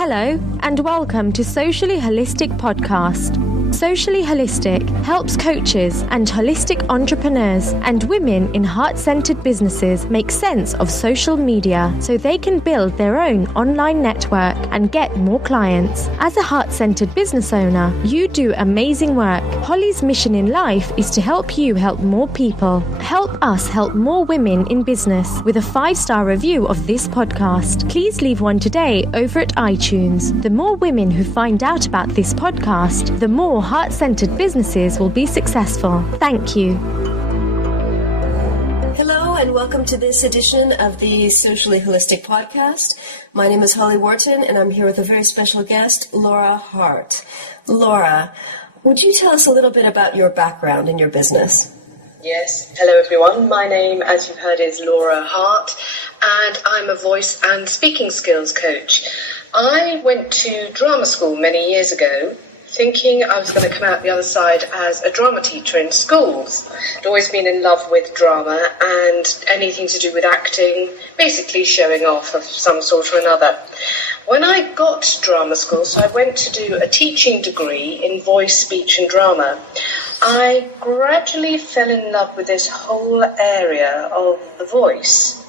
Hello, and welcome to Socially Holistic Podcast. Socially Holistic helps coaches and holistic entrepreneurs and women in heart-centered businesses make sense of social media so they can build their own online network and get more clients. As a heart-centered business owner, you do amazing work. Holly's mission in life is to help you help more people. Help us help more women in business with a 5-star review of this podcast. Please leave one today over at iTunes. The more women who find out about this podcast, the more heart-centered businesses will be successful. Thank you. Hello and welcome to this edition of the Socially Holistic Podcast. My name is Holly Wharton and I'm here with a very special guest, Laura Hart. Laura, would you tell us a little bit about your background in your business? Yes. Hello everyone. My name, as you've heard, is Laura Hart and I'm a voice and speaking skills coach. I went to drama school many years ago thinking I was going to come out the other side as a drama teacher in schools. I'd always been in love with drama and anything to do with acting, basically showing off of some sort or another. When I got to drama school, so I went to do a teaching degree in voice, speech and drama, I gradually fell in love with this whole area of the voice.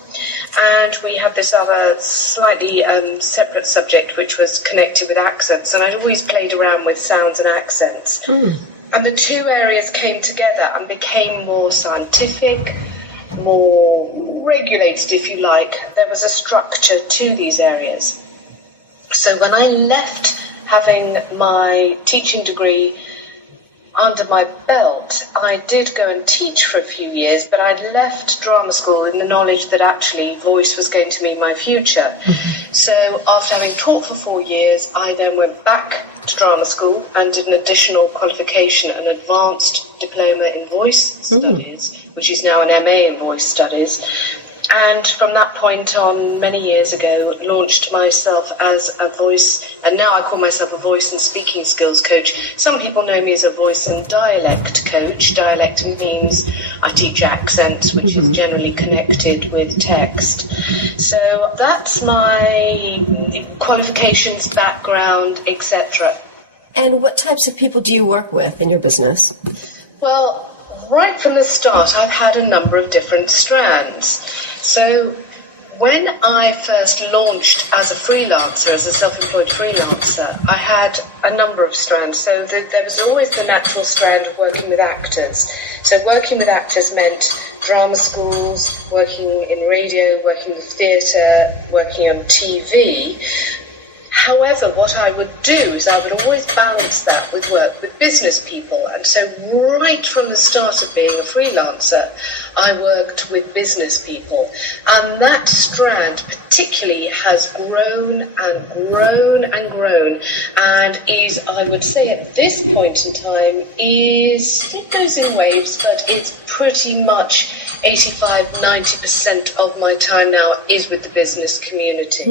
And we had this other slightly separate subject which was connected with accents, and I'd always played around with sounds and accents. And the two areas came together and became more scientific, more regulated, if you like. There was a structure to these areas. So when I left having my teaching degree under my belt, I did go and teach for a few years, but I left drama school in the knowledge that actually voice was going to be my future. So after having taught for 4 years, I then went back to drama school and did an additional qualification, an advanced diploma in voice studies, which is now an MA in voice studies. And from that point on, many years ago, launched myself as a voice, and now I call myself a voice and speaking skills coach. Some people know me as a voice and dialect coach. Dialect means I teach accents, which is generally connected with text. So that's my qualifications, background, etc. And what types of people do you work with in your business? Well, right from the start, I've had a number of different strands. So when I first launched as a freelancer, as a self-employed freelancer, I had a number of strands. So there was always the natural strand of working with actors. So working with actors meant drama schools, working in radio, working in theatre, working on TV. However, what I would do is I would always balance that with work with business people. And so right from the start of being a freelancer, I worked with business people. And that strand particularly has grown and grown and grown. And is, I would say at this point in time, it goes in waves, but it's pretty much 85-90% of my time now is with the business community.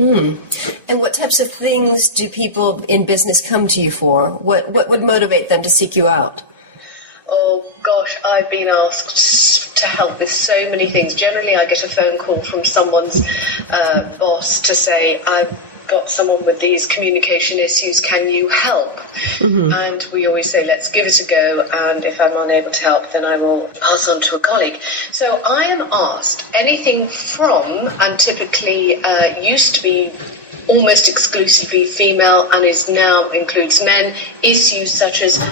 And what types of things do people in business come to you for? What would motivate them to seek you out? Oh gosh, I've been asked to help with so many things. Generally I get a phone call from someone's boss to say, I've got someone with these communication issues, can you help? And we always say, let's give it a go, and if I'm unable to help, then I will pass on to a colleague. So I am asked anything from, and typically used to be almost exclusively female and is now includes men, issues such as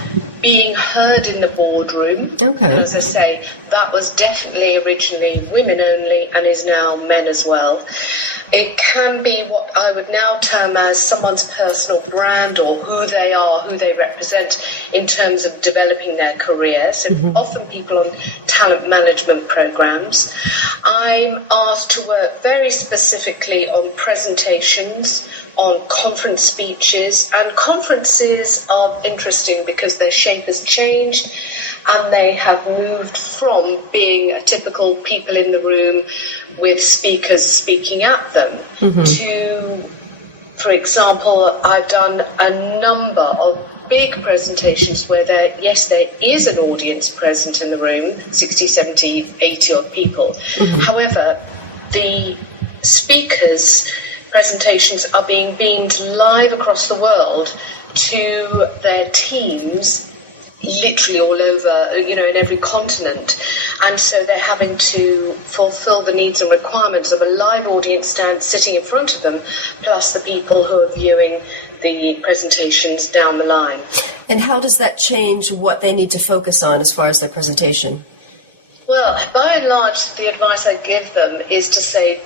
being heard in the boardroom. And as I say, that was definitely originally women only and is now men as well. It can be what I would now term as someone's personal brand or who they are, who they represent in terms of developing their career. So often people on talent management programs. I'm asked to work very specifically on presentations, on conference speeches, and conferences are interesting because their shape has changed and they have moved from being a typical people in the room with speakers speaking at them to, for example, I've done a number of big presentations where there is an audience present in the room, 60, 70, 80 odd people. However, the speakers' presentations are being beamed live across the world to their teams, literally all over, in every continent. And so they're having to fulfill the needs and requirements of a live audience sitting in front of them, plus the people who are viewing the presentations down the line. And how does that change what they need to focus on as far as their presentation? Well, by and large, the advice I give them is to say,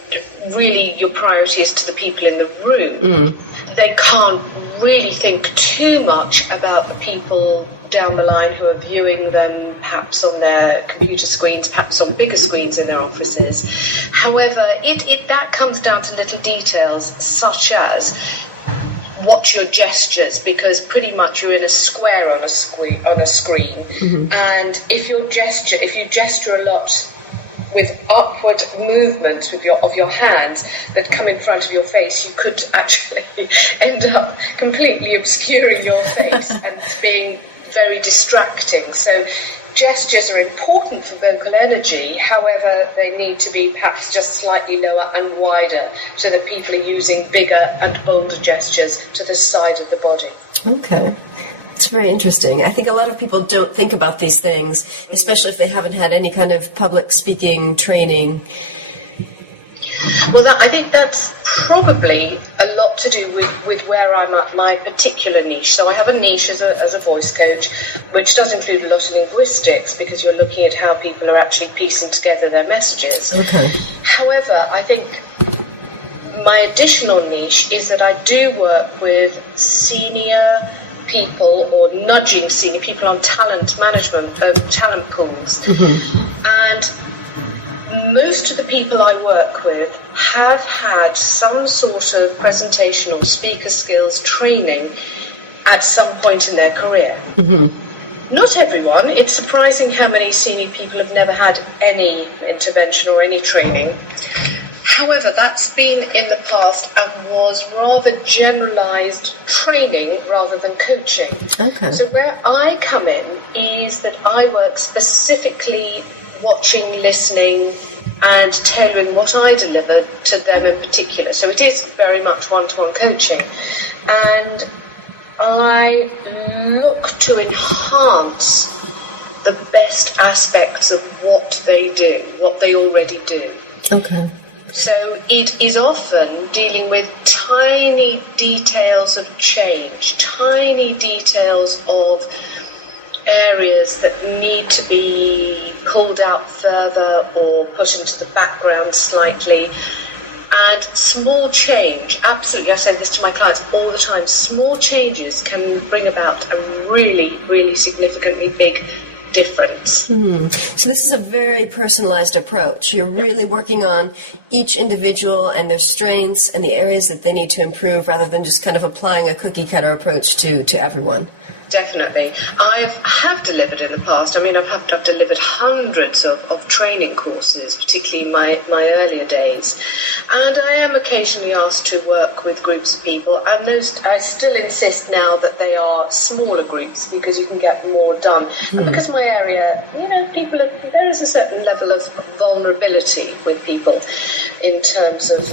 really, your priority is to the people in the room. They can't really think too much about the people down the line who are viewing them, perhaps on their computer screens, perhaps on bigger screens in their offices. However, that comes down to little details, such as watch your gestures, because pretty much you're in a square on a screen, and if you gesture a lot with upward movements of your hands that come in front of your face, you could actually end up completely obscuring your face and being very distracting. So gestures are important for vocal energy, however, they need to be perhaps just slightly lower and wider so that people are using bigger and bolder gestures to the side of the body. Okay. It's very interesting. I think a lot of people don't think about these things, especially if they haven't had any kind of public speaking training. Well, I think that's probably a lot to do with where I'm at, my particular niche. So I have a niche as a voice coach, which does include a lot of linguistics, because you're looking at how people are actually piecing together their messages. Okay. However, I think my additional niche is that I do work with senior people, or nudging senior people on talent management, talent pools. And most of the people I work with have had some sort of presentation or speaker skills training at some point in their career. Not everyone. It's surprising how many senior people have never had any intervention or any training. However, that's been in the past and was rather generalised training rather than coaching. Okay. So where I come in is that I work specifically watching, listening, and tailoring what I deliver to them in particular. So it is very much one-to-one coaching. And I look to enhance the best aspects of what they do, what they already do. Okay. So it is often dealing with tiny details of change, tiny details of areas that need to be pulled out further or put into the background slightly. And small change, absolutely, I say this to my clients all the time, small changes can bring about a really, really significantly big difference. So this is a very personalized approach. You're really working on each individual and their strengths and the areas that they need to improve, rather than just kind of applying a cookie-cutter approach to everyone. Definitely. I have delivered in the past. I mean, I've delivered hundreds of training courses, particularly in my earlier days. And I am occasionally asked to work with groups of people. And I still insist now that they are smaller groups, because you can get more done. And because my area, there is a certain level of vulnerability with people in terms of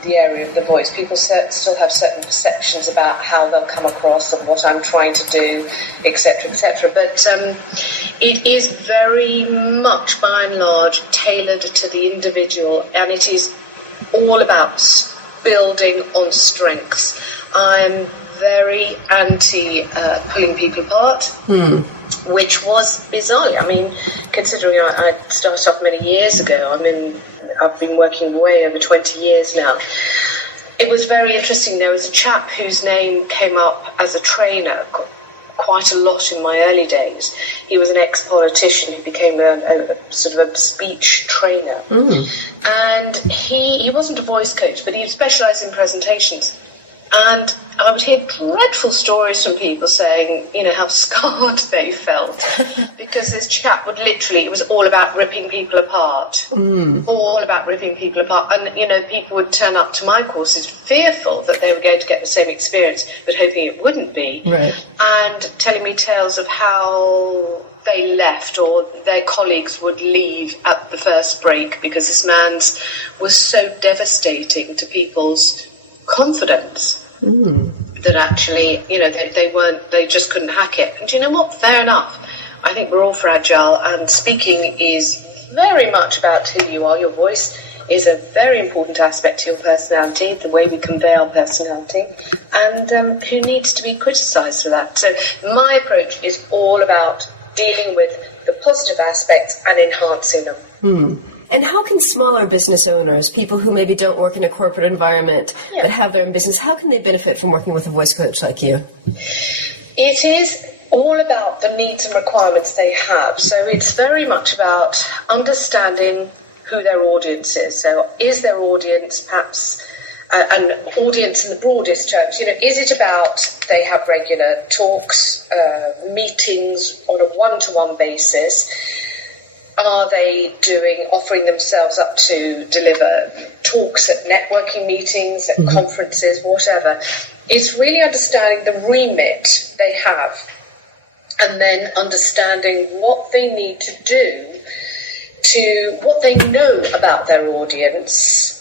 the area of the voice. People still have certain perceptions about how they'll come across and what I'm trying to do, etc., etc. But it is very much, by and large, tailored to the individual, and it is all about building on strengths. I'm very anti pulling people apart, which was bizarrely, I mean, considering I started off many years ago, I've been working way over 20 years now. It was very interesting. There was a chap whose name came up as a trainer quite a lot in my early days. He was an ex-politician who became a sort of a speech trainer. And he wasn't a voice coach, but he specialised in presentations. And I would hear dreadful stories from people saying, how scarred they felt. Because this chap would literally, it was all about ripping people apart. All about ripping people apart. And, people would turn up to my courses fearful that they were going to get the same experience, but hoping it wouldn't be. Right. And telling me tales of how they left, or their colleagues would leave at the first break because this man's was so devastating to people's confidence. That actually, they just couldn't hack it. And do you know what? Fair enough. I think we're all fragile, and speaking is very much about who you are. Your voice is a very important aspect to your personality, the way we convey our personality, and who needs to be criticised for that. So my approach is all about dealing with the positive aspects and enhancing them. And how can smaller business owners, people who maybe don't work in a corporate environment but have their own business, how can they benefit from working with a voice coach like you? It is all about the needs and requirements they have. So it's very much about understanding who their audience is. So is their audience perhaps an audience in the broadest terms? Is it about they have regular talks, meetings on a one-to-one basis? Are they offering themselves up to deliver talks at networking meetings, at conferences, whatever? It's really understanding the remit they have and then understanding what they need to do to what they know about their audience.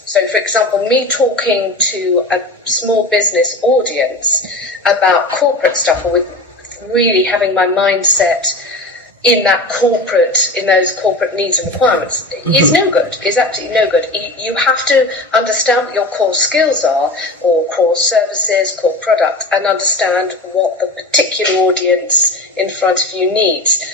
So, for example, me talking to a small business audience about corporate stuff, or with really having my mindset in those corporate needs and requirements is no good, is absolutely no good. You have to understand what your core skills are, or core services, core product, and understand what the particular audience in front of you needs.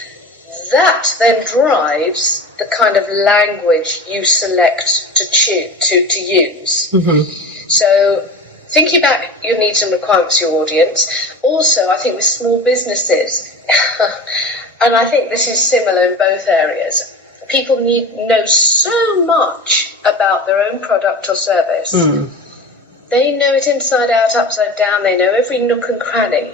That then drives the kind of language you select to use. So thinking about your needs and requirements of your audience. Also, I think with small businesses, and I think this is similar in both areas, people know so much about their own product or service. They know it inside out, upside down. They know every nook and cranny.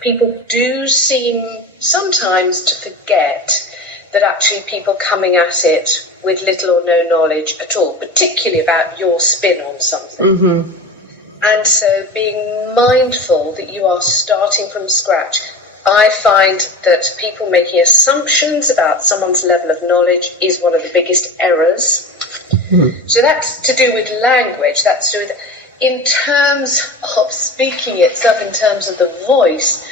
People do seem sometimes to forget that actually people coming at it with little or no knowledge at all, particularly about your spin on something. And so being mindful that you are starting from scratch. I find that people making assumptions about someone's level of knowledge is one of the biggest errors. So that's to do with language, that's to do with, in terms of speaking itself, in terms of the voice,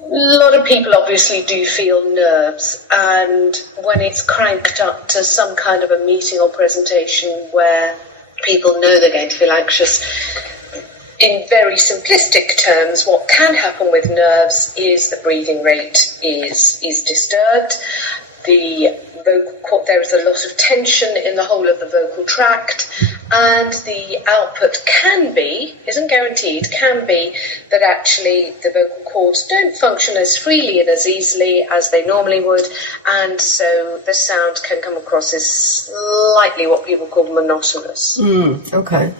a lot of people obviously do feel nerves, and when it's cranked up to some kind of a meeting or presentation where people know they're going to feel anxious, in very simplistic terms, what can happen with nerves is the breathing rate is disturbed. The vocal cord, there is a lot of tension in the whole of the vocal tract, and the output isn't guaranteed, can be that actually the vocal cords don't function as freely and as easily as they normally would, and so the sound can come across as slightly what people call monotonous. Okay.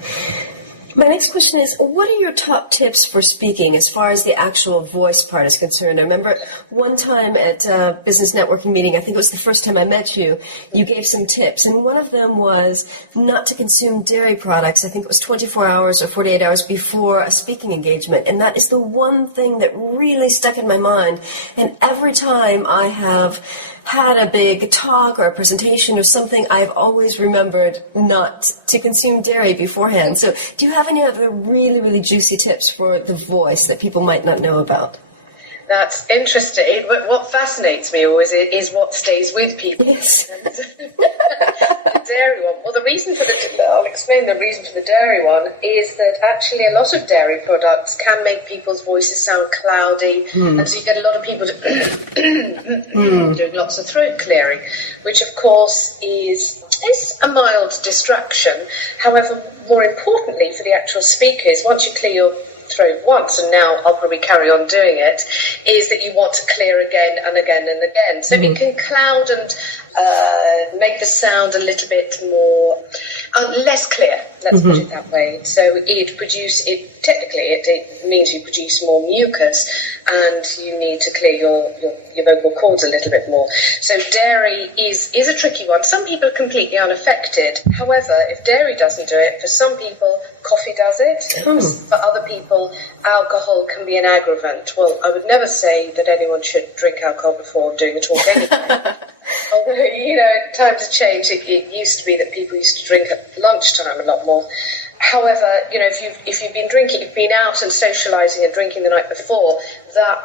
My next question is, what are your top tips for speaking as far as the actual voice part is concerned? I remember one time at a business networking meeting, I think it was the first time I met you, you gave some tips, and one of them was not to consume dairy products. I think it was 24 hours or 48 hours before a speaking engagement, and that is the one thing that really stuck in my mind. And every time I have had a big talk or a presentation or something, I've always remembered not to consume dairy beforehand. So do you have any other really, really juicy tips for the voice that people might not know about? That's interesting. What fascinates me always is what stays with people. Yes. The dairy one. Well, I'll explain the reason for the dairy one is that actually a lot of dairy products can make people's voices sound cloudy, and so you get a lot of people doing lots of throat clearing, which of course is a mild distraction. However, more importantly for the actual speakers, once you clear your throat once, and now I'll probably carry on doing it, is that you want to clear again and again and again. So it can cloud and make the sound a little bit more less clear, let's put it that way. So it means you produce more mucus, and you need to clear your vocal cords a little bit more. So dairy is a tricky one. Some people are completely unaffected. However, if dairy doesn't do it, for some people coffee does it. For other people, alcohol can be an aggravant. Well, I would never say that anyone should drink alcohol before doing a talk anyway. Although, times have changed. It used to be that people used to drink at lunchtime a lot more. However, if you've been drinking, you've been out and socialising and drinking the night before, that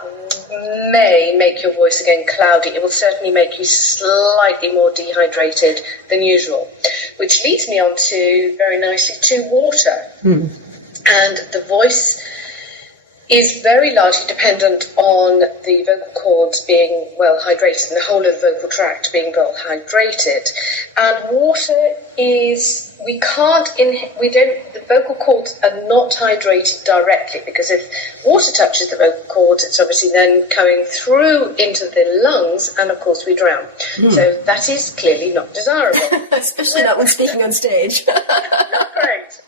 may make your voice again cloudy. It will certainly make you slightly more dehydrated than usual, which leads me on to, very nicely, to water. And the voice is very largely dependent on the vocal cords being well hydrated and the whole of the vocal tract being well hydrated. And water is, the vocal cords are not hydrated directly, because if water touches the vocal cords, it's obviously then coming through into the lungs, and of course we drown. So that is clearly not desirable. Especially not when speaking on stage. Not great.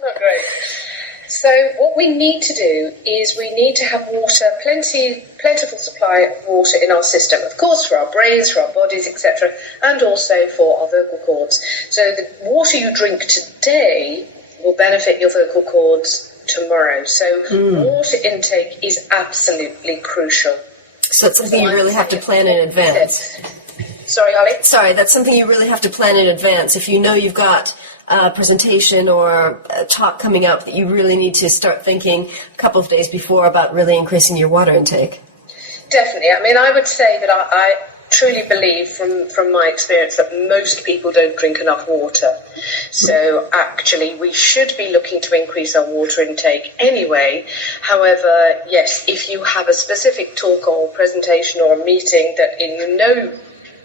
So what we need to do is we need to have water, plentiful supply of water in our system, of course, for our brains, for our bodies, etc., and also for our vocal cords. So the water you drink today will benefit your vocal cords tomorrow. So water intake is absolutely crucial. So it's something you really have to plan in advance. Sorry, Holly? Sorry, that's something you really have to plan in advance. If you know you've got a presentation or a talk coming up, that you really need to start thinking a couple of days before about really increasing your water intake. Definitely. I mean, I would say that I truly believe from my experience that most people don't drink enough water. So actually we should be looking to increase our water intake anyway. However, yes, if you have a specific talk or presentation or a meeting that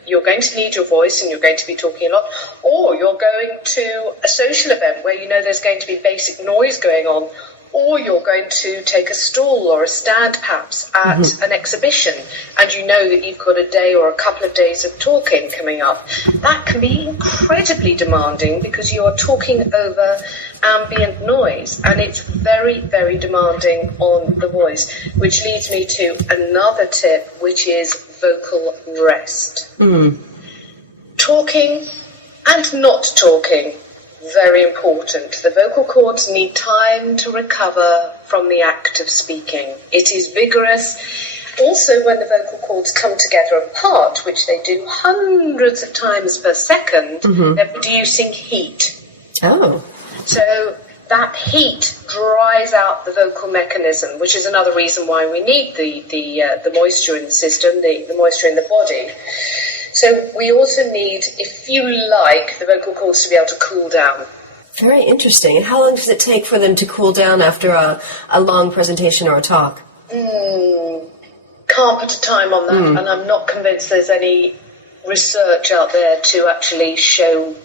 you're going to need your voice and you're going to be talking a lot, or you're going to a social event where there's going to be basic noise going on, or you're going to take a stall or a stand perhaps at an exhibition, and you know that you've got a day or a couple of days of talking coming up, that can be incredibly demanding because you are talking over ambient noise, and it's very, very demanding on the voice, which leads me to another tip, which is vocal rest. Talking and not talking, very important. The vocal cords need time to recover from the act of speaking. It is vigorous. Also, when the vocal cords come together apart, which they do hundreds of times per second, they're producing heat. Oh. So that heat dries out the vocal mechanism, which is another reason why we need the moisture in the system, the moisture in the body. So we also need, if you like, the vocal cords to be able to cool down. Very interesting. And how long does it take for them to cool down after a long presentation or a talk? Can't put a time on that, and I'm not convinced there's any research out there to actually show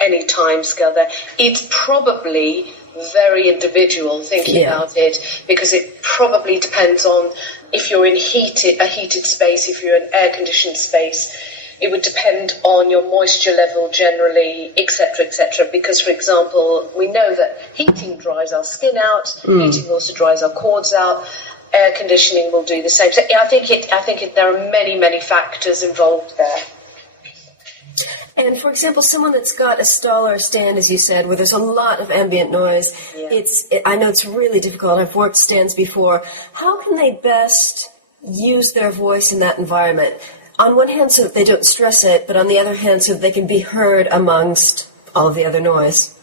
any time scale there. It's probably very individual thinking about it, because it probably depends on if you're in a heated space, if you're in air conditioned space. It would depend on your moisture level generally, etc., etc. Because, for example, we know that heating dries our skin out, heating also dries our cords out. Air conditioning will do the same. So I think there are many, many factors involved there. And, for example, someone that's got a stall or a stand, as you said, where there's a lot of ambient noise, I know it's really difficult. I've worked stands before. How can they best use their voice in that environment? On one hand, so that they don't stress it, but on the other hand, so that they can be heard amongst all of the other noise.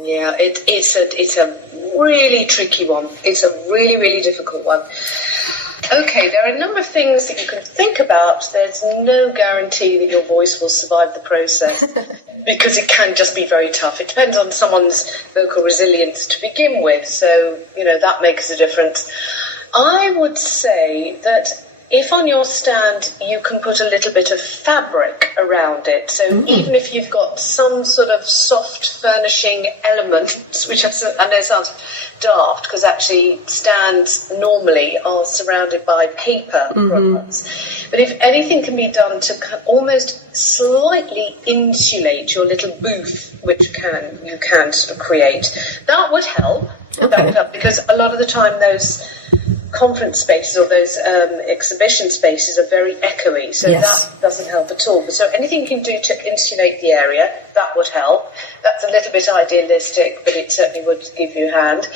Yeah, it's a really tricky one. It's a really, really difficult one. Okay, there are a number of things that you can think about. There's no guarantee that your voice will survive the process because it can just be very tough. It depends on someone's vocal resilience to begin with, so, that makes a difference. I would say that if on your stand you can put a little bit of fabric around it, so even if you've got some sort of soft furnishing elements, which I know sounds daft, because actually stands normally are surrounded by paper products, but if anything can be done to almost slightly insulate your little booth, which you can sort of create, that would help. That would help, because a lot of the time those conference spaces or those exhibition spaces are very echoey, so that doesn't help at all. But so anything you can do to insulate the area, that would help. That's a little bit idealistic, but it certainly would give you a hand.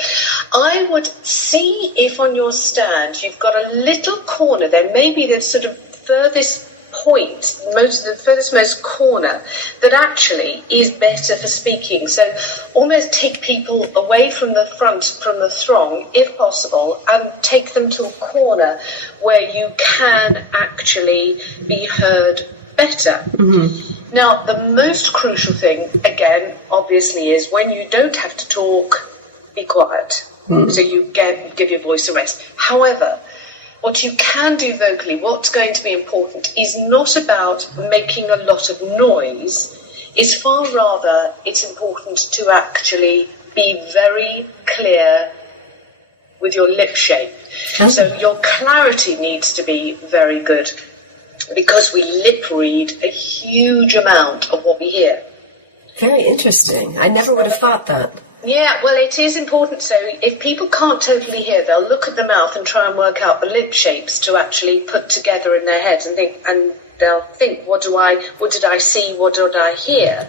I would see if on your stand you've got a little corner there, maybe the sort of furthest point, the furthest corner, that actually is better for speaking. So almost take people away from the front, from the throng, if possible, and take them to a corner where you can actually be heard better. Mm-hmm. Now, the most crucial thing, again, obviously, is when you don't have to talk, be quiet. Mm. So you give your voice a rest. However, what you can do vocally, what's going to be important, is not about making a lot of noise. It's far rather, it's important to actually be very clear with your lip shape. Okay. So your clarity needs to be very good, because we lip read a huge amount of what we hear. Very interesting. I never would have thought that. Yeah, well, it is important. So if people can't totally hear, they'll look at the mouth and try and work out the lip shapes to actually put together in their heads and think, and they'll think, what did I see, what did I hear?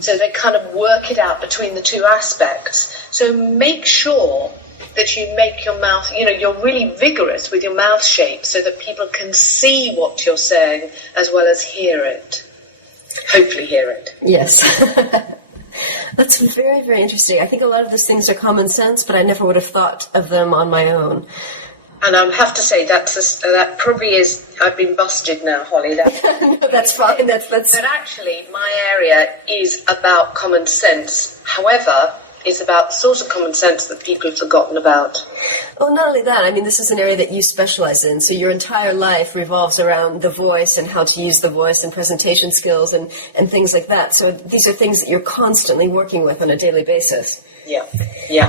So they kind of work it out between the two aspects. So make sure that you make your mouth, you're really vigorous with your mouth shape so that people can see what you're saying as well as hear it. Hopefully hear it. Yes. That's very, very interesting. I think a lot of these things are common sense, but I never would have thought of them on my own. And I have to say, that probably is, I've been busted now, Holly. No, that's fine. That's... But actually, my area is about common sense. However, it's about the sort of common sense that people have forgotten about. Well, not only that, I mean, this is an area that you specialize in, so your entire life revolves around the voice and how to use the voice and presentation skills and things like that. So these are things that you're constantly working with on a daily basis. Yeah,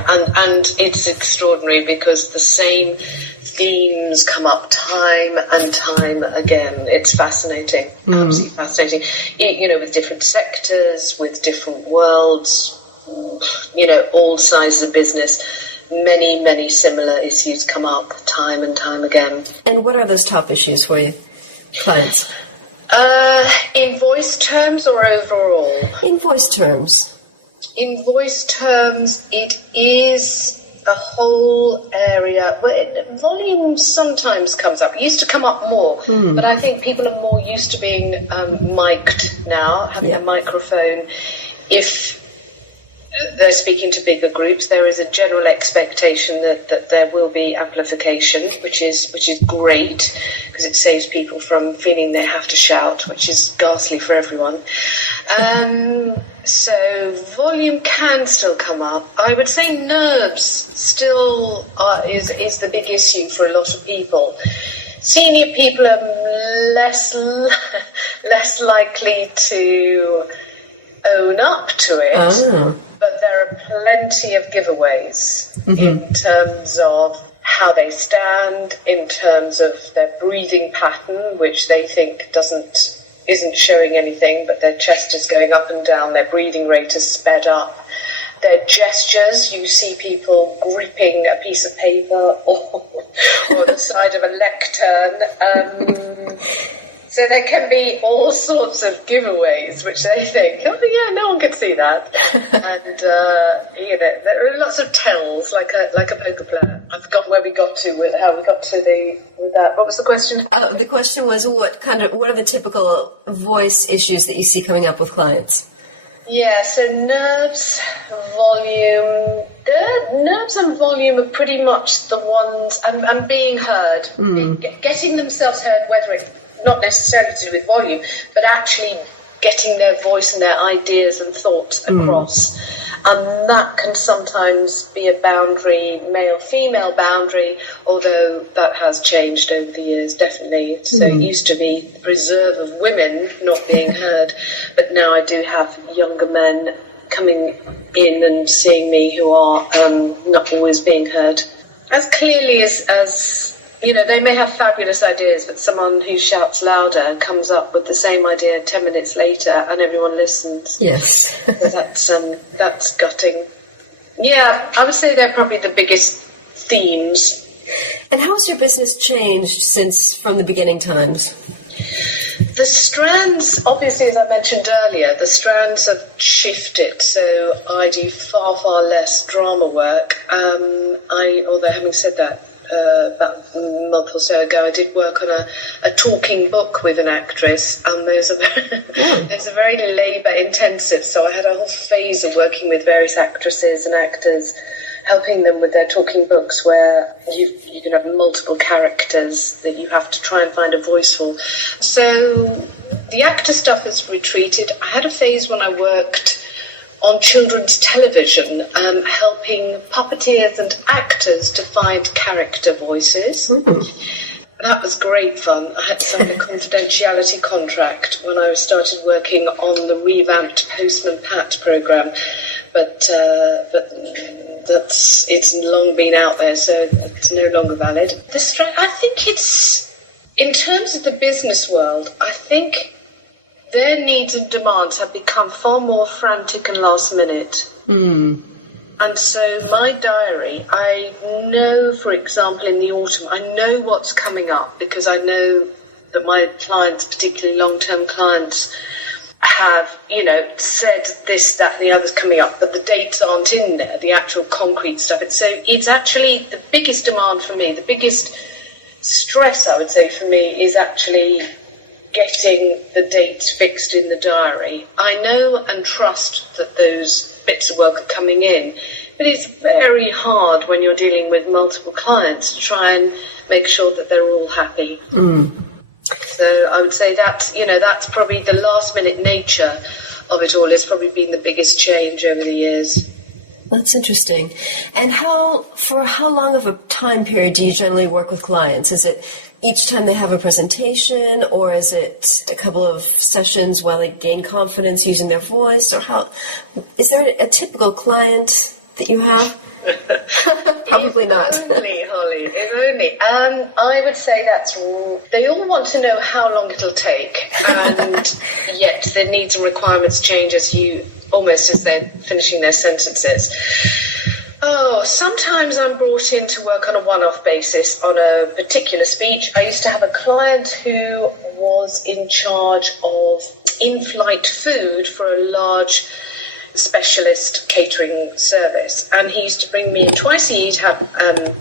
and it's extraordinary because the same themes come up time and time again. It's fascinating, absolutely fascinating. With different sectors, with different worlds, all sizes of business, many, many similar issues come up time and time again. And what are those top issues for you, clients? In voice terms or overall? In voice terms. In voice terms, it is a whole area where volume sometimes comes up. It used to come up more, but I think people are more used to being mic'd now, having a microphone. If they're speaking to bigger groups, there is a general expectation that there will be amplification, which is great, because it saves people from feeling they have to shout, which is ghastly for everyone. So volume can still come up. I would say nerves still is the big issue for a lot of people. Senior people are less likely to own up to it. Oh. But there are plenty of giveaways in terms of how they stand, in terms of their breathing pattern, which they think isn't showing anything, but their chest is going up and down, their breathing rate is sped up. Their gestures, you see people gripping a piece of paper or the side of a lectern. So there can be all sorts of giveaways, which they think, oh yeah, no one can see that. And there are lots of tells, like a poker player. I've forgotten where we got to how we got to with that. What was the question? The question was what are the typical voice issues that you see coming up with clients? Yeah, so nerves, volume. Nerves and volume are pretty much the ones, and being heard, getting themselves heard, whether it's not necessarily to do with volume, but actually getting their voice and their ideas and thoughts across. And that can sometimes be a boundary, male-female boundary, although that has changed over the years, definitely. So it used to be the preserve of women not being heard, but now I do have younger men coming in and seeing me who are not always being heard. As clearly as they may have fabulous ideas, but someone who shouts louder comes up with the same idea 10 minutes later and everyone listens. Yes. So that's gutting. Yeah, I would say they're probably the biggest themes. And how has your business changed from the beginning times? The strands, obviously, as I mentioned earlier, the strands have shifted. So I do far, far less drama work. Although having said that, about a month or so ago, I did work on a talking book with an actress, and those are very labour intensive. So I had a whole phase of working with various actresses and actors, helping them with their talking books, where you can have multiple characters that you have to try and find a voice for. So the actor stuff has retreated. I had a phase when I worked on children's television, helping puppeteers and actors to find character voices. That was great fun. I had to sign a confidentiality contract when I started working on the revamped Postman Pat programme, but it's long been out there, so it's no longer valid. I think it's, in terms of the business world, I think their needs and demands have become far more frantic and last minute. And so my diary, I know, for example, in the autumn, I know what's coming up, because I know that my clients, particularly long-term clients, have, said this, that and the other's coming up, but the dates aren't in there, the actual concrete stuff. So it's actually the biggest demand for me, the biggest stress, I would say, for me, is actually getting the dates fixed in the diary. I know and trust that those bits of work are coming in, but it's very hard when you're dealing with multiple clients to try and make sure that they're all happy. So I would say that's probably the last minute nature of it all has probably been the biggest change over the years. That's interesting. And for how long of a time period do you generally work with clients? Is it each time they have a presentation, or is it a couple of sessions while they gain confidence using their voice? Or is there a typical client that you have? Probably not. If only, Holly, if only. I would say they all want to know how long it'll take, and yet their needs and requirements change as they're finishing their sentences. Oh, sometimes I'm brought in to work on a one-off basis on a particular speech. I used to have a client who was in charge of in-flight food for a large specialist catering service, and he used to bring me in twice a year. He'd have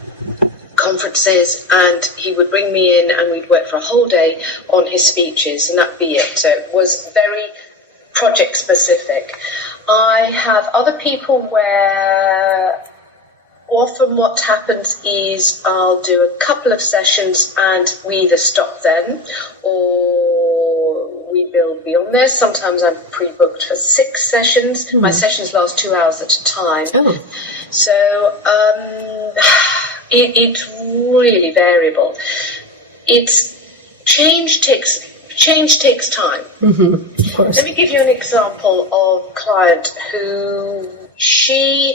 conferences, and he would bring me in, and we'd work for a whole day on his speeches, and that'd be it. So it was very project specific. I have other people where often what happens is I'll do a couple of sessions and we either stop then or we build beyond there. Sometimes I'm pre-booked for 6 sessions. My sessions last 2 hours at a time. So it's really variable. Change takes time. Of course. Let me give you an example of a client who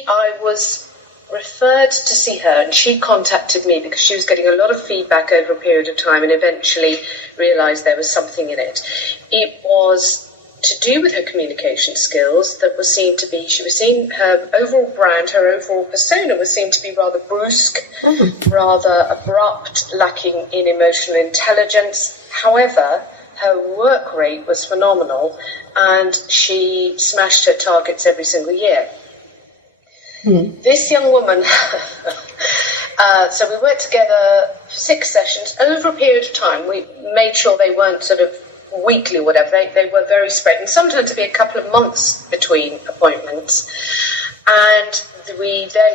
I was referred to see her, and she contacted me because she was getting a lot of feedback over a period of time and eventually realised there was something in it. It was to do with her communication skills that was seen to be, she was seeing her overall brand, her overall persona was seen to be rather brusque, rather abrupt, lacking in emotional intelligence. However, her work rate was phenomenal, and she smashed her targets every single year. This young woman, so we worked together 6 sessions over a period of time. We made sure they weren't sort of weekly or whatever. They were very spread, and sometimes it'd be a couple of months between appointments. And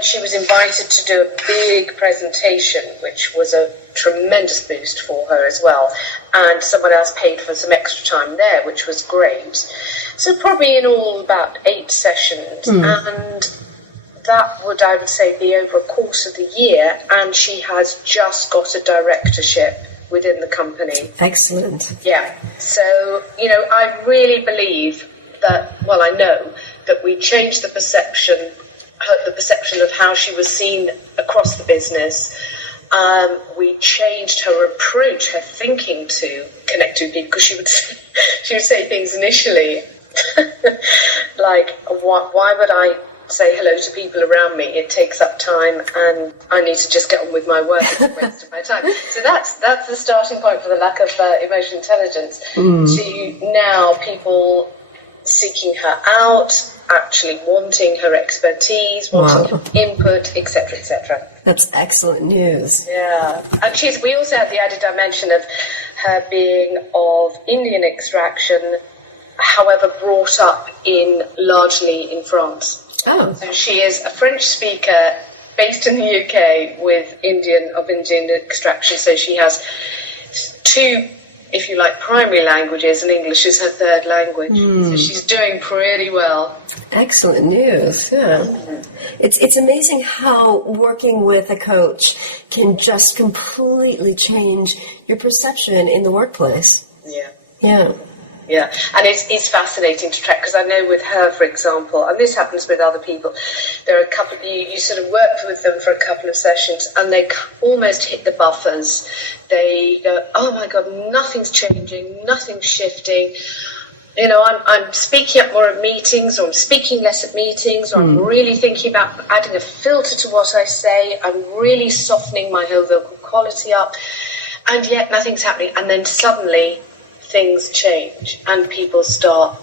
she was invited to do a big presentation, which was a tremendous boost for her as well. And someone else paid for some extra time there, which was great. So probably in all about 8 sessions. And that would, I would say, be over a course of the year. And she has just got a directorship within the company. Excellent. Yeah. So, I really believe that, I know that we changed the perception of how she was seen across the business. We changed her approach, her thinking to connect to people, because she would say things initially like, why would I say hello to people around me? It takes up time, and I need to just get on with my work. It's a waste of my time. So that's the starting point for the lack of emotional intelligence. To now people seeking her out, actually wanting her expertise, wanting input, etc., etc. That's excellent news. Yeah. And we also had the added dimension of her being of Indian extraction, however brought up largely in France. Oh. So she is a French speaker based in the UK with Indian extraction. So she has two, if you like, primary languages, and English is her third language. So she's doing pretty well. Excellent news. Yeah. It's amazing how working with a coach can just completely change your perception in the workplace. Yeah. Yeah. Yeah, and it's fascinating to track, because I know with her, for example, and this happens with other people, there are a couple, you sort of work with them for a couple of sessions and they almost hit the buffers. They go, oh my God, nothing's changing, nothing's shifting. You know, I'm speaking up more at meetings, or I'm speaking less at meetings, or I'm really thinking about adding a filter to what I say. I'm really softening my whole vocal quality up, and yet nothing's happening. And then suddenly things change and people start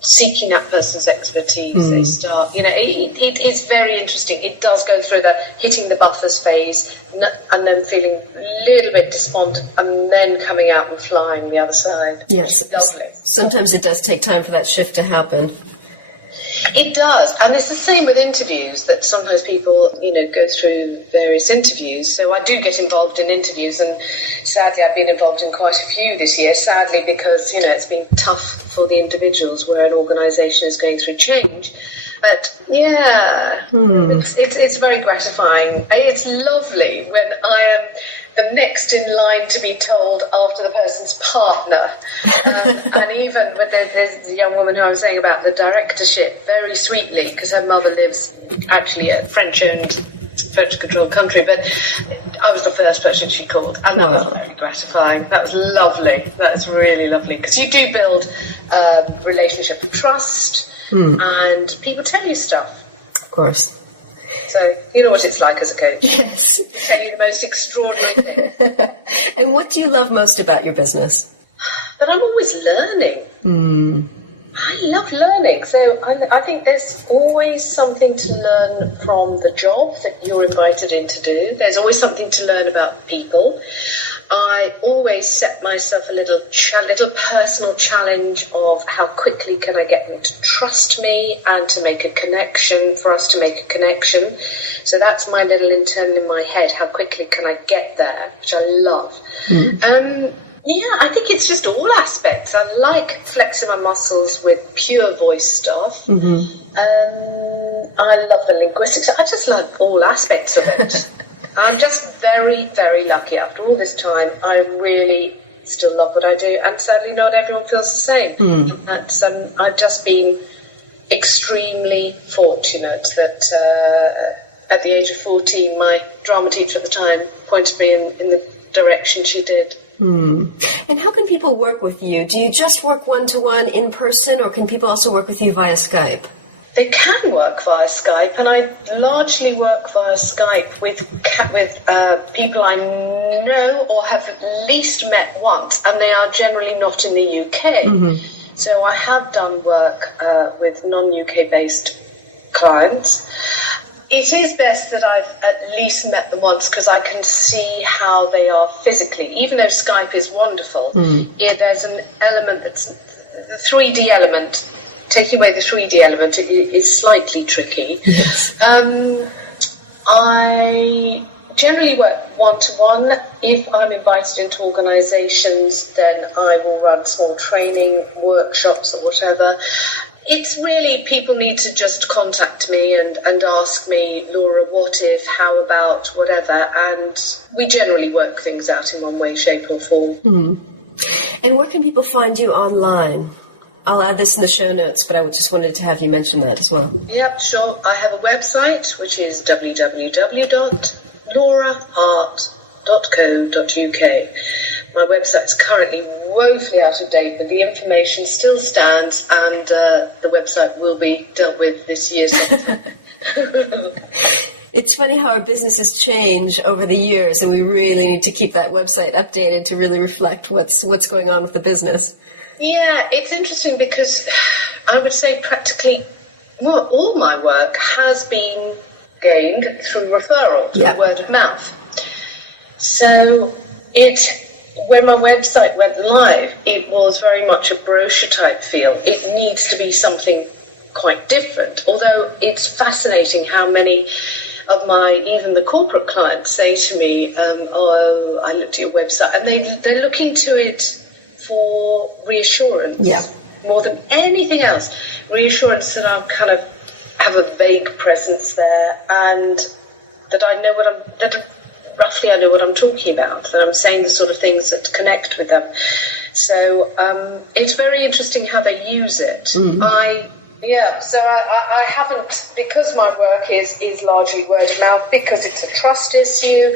seeking that person's expertise. They start, you know, it's very interesting. It does go through the hitting the buffers phase and then feeling a little bit despondent and then coming out and flying the other side. Yes. Lovely. Sometimes it does take time for that shift to happen. It does, and it's the same with interviews, that sometimes people, you know, go through various interviews. So I do get involved in interviews, and sadly I've been involved in quite a few this year, sadly because, you know, it's been tough for the individuals where an organisation is going through change. But yeah, it's very gratifying. It's lovely when I am the next in line to be told after the person's partner. And even with the young woman who I was saying about the directorship, very sweetly, because her mother lives actually a French-owned, French-controlled country, but I was the first person she called, and that was very gratifying. That was lovely. That was really lovely, because you do build a relationship of trust, and people tell you stuff. Of course. So, you know what it's like as a coach. Yes. They tell you the most extraordinary things. And what do you love most about your business? But I'm always learning. I love learning. So I think there's always something to learn from the job that you're invited in to do. There's always something to learn about people. I always set myself a little personal challenge of how quickly can I get them to trust me and to make a connection, for us to make a connection. So that's my little internal in my head, how quickly can I get there, which I love. Yeah, I think it's just all aspects. I like flexing my muscles with pure voice stuff. I love the linguistics. I just like all aspects of it. I'm just very, very lucky. After all this time, I really still love what I do, and sadly not everyone feels the same. That's, I've just been extremely fortunate that at the age of 14, my drama teacher at the time pointed me in the direction she did. And how can people work with you? Do you just work one-to-one in person, or can people also work with you via Skype? They can work via Skype, and I largely work via Skype with people I know or have at least met once, and they are generally not in the UK. So I have done work with non-UK based clients. It is best that I've at least met them once, because I can see how they are physically. Even though Skype is wonderful, there's an element that's the 3D element. Taking away the 3D element is slightly tricky. Yes. I generally work one-to-one. If I'm invited into organisations, then I will run small training workshops or whatever. It's really, people need to just contact me and ask me, Laura, what if, how about, whatever, and we generally work things out in one way, shape or form. And where can people find you online? I'll add this in the show notes, but I just wanted to have you mention that as well. Yep, sure. I have a website, which is www.laurahart.co.uk. My website's currently woefully out of date, but the information still stands, and the website will be dealt with this year sometime. It's funny how our businesses change over the years, and we really need to keep that website updated to really reflect what's going on with the business. Yeah, it's interesting because I would say practically well, all my work has been gained through referral, through word of mouth. So when my website went live, it was very much a brochure type feel. It needs to be something quite different, although it's fascinating how many of even the corporate clients say to me, oh, I looked at your website, and they're looking to it for reassurance more than anything else. Reassurance that I kind of have a vague presence there, and that I know roughly I know what I'm talking about, that I'm saying the sort of things that connect with them. So it's very interesting how they use it. Mm-hmm. I haven't, because my work is largely word of mouth, because it's a trust issue,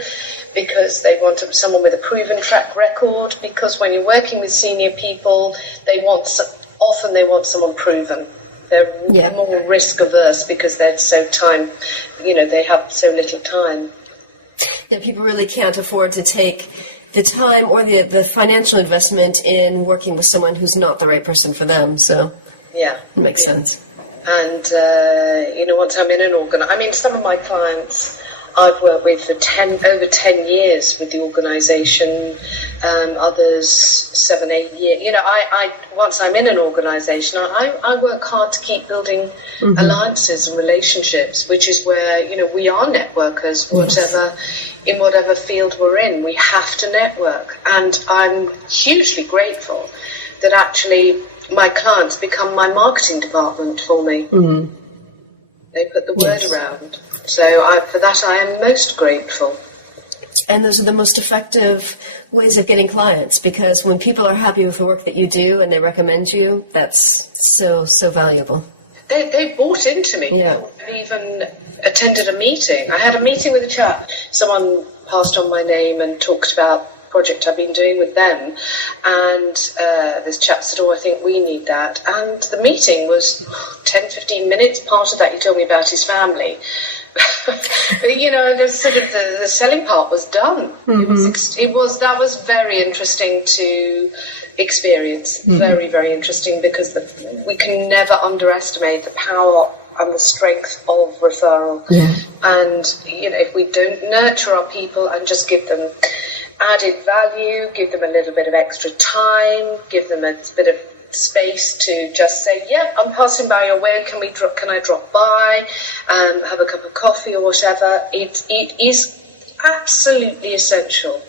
because they want someone with a proven track record, because when you're working with senior people, often they want someone proven. They're more risk averse because they're they have so little time. Yeah, people really can't afford to take the time or the financial investment in working with someone who's not the right person for them. So it makes sense. And once I'm in an some of my clients I've worked with for over 10 years with the organisation, others 7, 8 years. Once I'm in an organisation, I work hard to keep building alliances and relationships, which is where, we are networkers, in whatever field we're in. We have to network. And I'm hugely grateful that actually my clients become my marketing department for me. Mm. They put the word around. So for that I am most grateful. And those are the most effective ways of getting clients, because when people are happy with the work that you do and they recommend you, that's so valuable. They bought into me. Yeah. I even attended a meeting. I had a meeting with a chap. Someone passed on my name and talked about project I've been doing with them, and this chap said, I think we need that. And the meeting was 10-15 minutes. Part of that he told me about his family. The selling part was done. Mm-hmm. That was very interesting to experience. Mm-hmm. Very, very interesting, because we can never underestimate the power and the strength of referral. Yeah. And if we don't nurture our people and just give them added value, give them a little bit of extra time, give them a bit of space to just say, I'm passing by your way, can I drop by, have a cup of coffee or whatever. It is absolutely essential.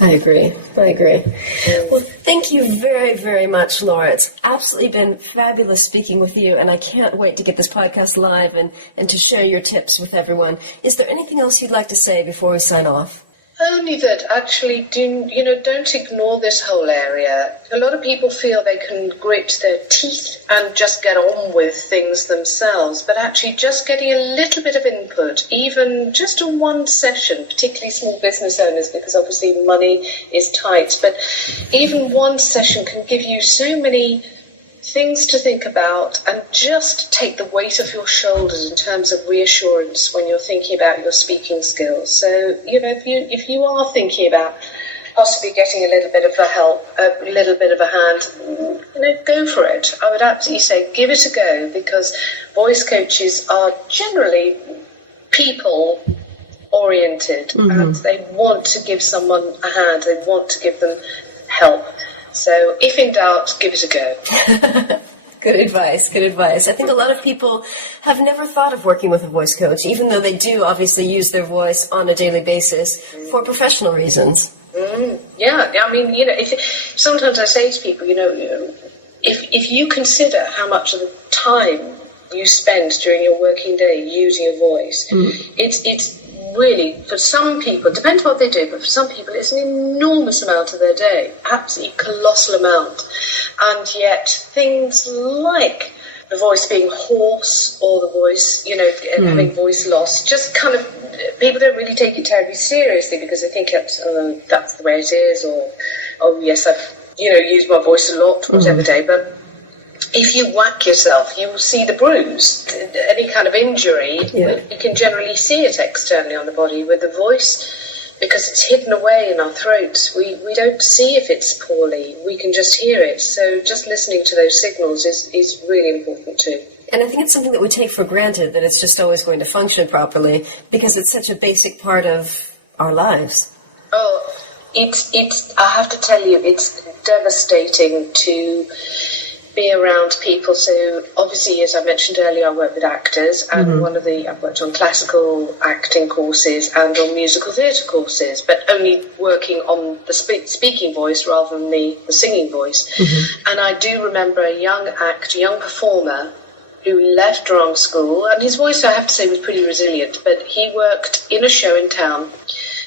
I agree. Well, thank you very, very much, Laura. It's absolutely been fabulous speaking with you, and I can't wait to get this podcast live and to share your tips with everyone. Is there anything else you'd like to say before we sign off? Only that actually don't ignore this whole area. A lot of people feel they can grit their teeth and just get on with things themselves, but actually just getting a little bit of input, even just in one session, particularly small business owners, because obviously money is tight, but even one session can give you so many things to think about and just take the weight off your shoulders in terms of reassurance when you're thinking about your speaking skills. So, if you are thinking about possibly getting a little bit of help, a little bit of a hand, go for it. I would absolutely say give it a go, because voice coaches are generally people oriented, and they want to give someone a hand, they want to give them help. So, if in doubt, give it a go. Good advice. I think a lot of people have never thought of working with a voice coach, even though they do obviously use their voice on a daily basis for professional reasons. Yeah, sometimes I say to people, if you consider how much of the time you spend during your working day using your voice, it's really, for some people, depends what they do, but for some people it's an enormous amount of their day, absolutely colossal amount. And yet things like the voice being hoarse, or the voice, having voice loss, just kind of, people don't really take it terribly seriously, because they think that's the way it is, or, oh yes, I've, used my voice a lot, whatever day, but if you whack yourself, you will see the bruise. Any kind of injury, you can generally see it externally on the body. With the voice, because it's hidden away in our throats, we don't see if it's poorly. We can just hear it. So just listening to those signals is really important too. And I think it's something that we take for granted, that it's just always going to function properly, because it's such a basic part of our lives. Oh, I have to tell you, it's devastating to be around people. So obviously, as I mentioned earlier, I work with actors, and I've worked on classical acting courses and on musical theatre courses, but only working on the speaking voice rather than the singing voice. And I do remember a young performer who left drama school, and his voice, I have to say, was pretty resilient, but he worked in a show in town.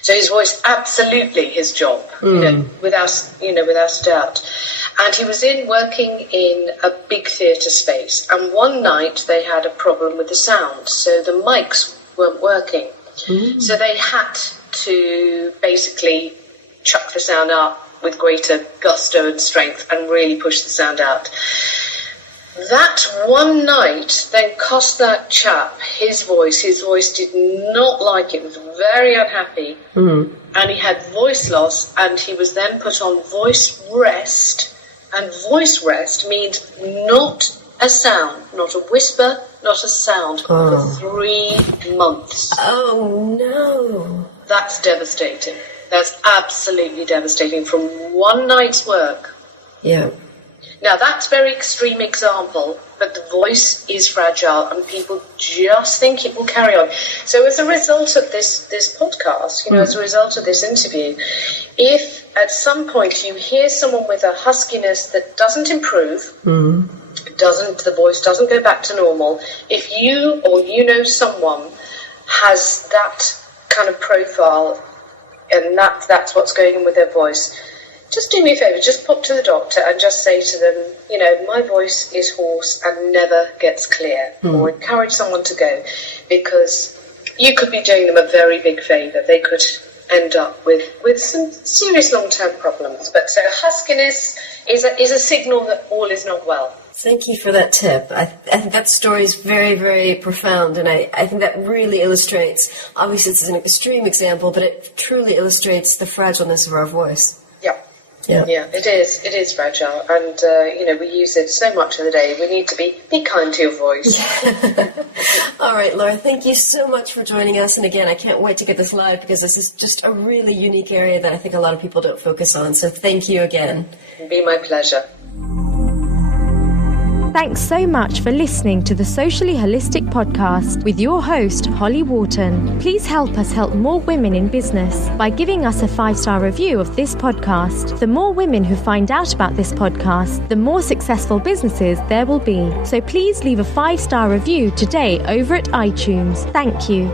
So his voice, absolutely his job, without a doubt. And he was working in a big theatre space. And one night they had a problem with the sound, so the mics weren't working. So they had to basically chuck the sound up with greater gusto and strength and really push the sound out. That one night then cost that chap his voice. His voice did not like it. He was very unhappy. And he had voice loss, and he was then put on voice rest. And voice rest means not a sound, not a whisper, not a sound, for 3 months. Oh, no. That's devastating. That's absolutely devastating from one night's work. Yeah. Now, that's a very extreme example, but the voice is fragile and people just think it will carry on. So as a result of this podcast, as a result of this interview, if at some point you hear someone with a huskiness that doesn't improve, the voice doesn't go back to normal, if you or someone has that kind of profile and that's what's going on with their voice, just do me a favour, just pop to the doctor and just say to them, my voice is hoarse and never gets clear, or encourage someone to go, because you could be doing them a very big favour. They could end up with some serious long-term problems. But so huskiness is a signal that all is not well. Thank you for that tip. I think that story is very, very profound, and I think that really illustrates, obviously this is an extreme example, but it truly illustrates the fragileness of our voice. Yeah, it is fragile, and we use it so much of the day. We need to be kind to your voice. All right, Laura, thank you so much for joining us, and again, I can't wait to get this live, because this is just a really unique area that I think a lot of people don't focus on, so thank you again. It'd be my pleasure. Thanks so much for listening to the Socially Holistic Podcast with your host, Holly Wharton. Please help us help more women in business by giving us a 5-star review of this podcast. The more women who find out about this podcast, the more successful businesses there will be. So please leave a 5-star review today over at iTunes. Thank you.